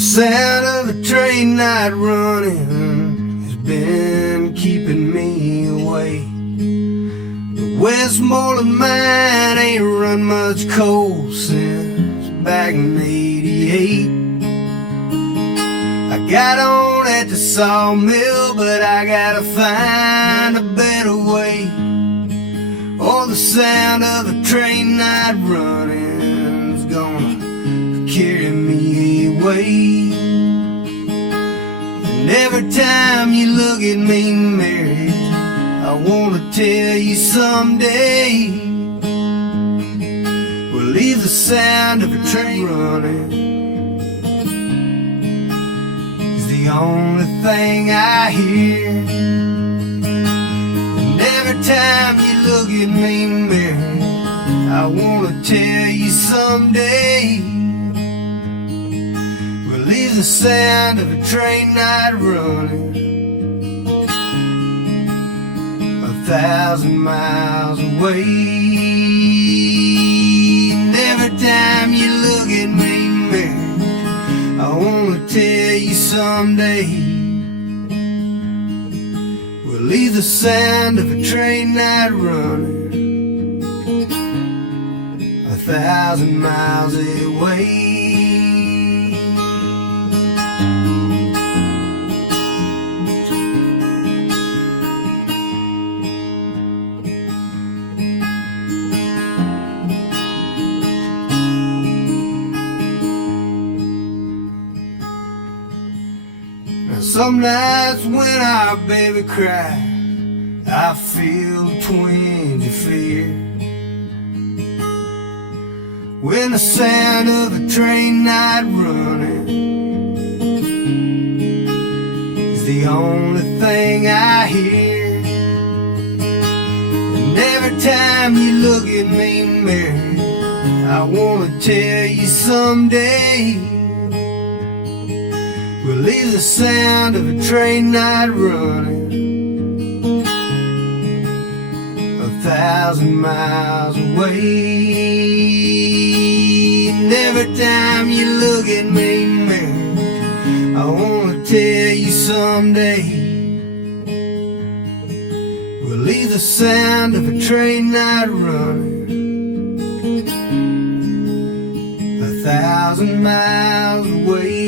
sound of a train not running has been keeping me away. The Westmoreland mine ain't run much coal since back in '88. I got on at the sawmill, but I gotta find a better way. Oh, the sound of a train not running's gonna carry me away. And every time you look at me, Mary, I wanna tell you someday we'll leave the sound of a train running is the only thing I hear. And every time you look at me, Mary, I wanna tell you someday we'll leave the sound of a train not running 1,000 miles away. And every time you look at me, Mary, I wanna tell you someday we'll leave the sound of a train not running 1,000 miles away. Some nights when our baby cries, I feel a twinge of fear. When the sound of a train not running is the only thing I hear. And every time you look at me, Mary, I wanna tell you someday we'll leave the sound of a train not running 1,000 miles away. And every time you look at me, Mary, I wanna tell you someday we'll leave the sound of a train not running 1,000 miles away.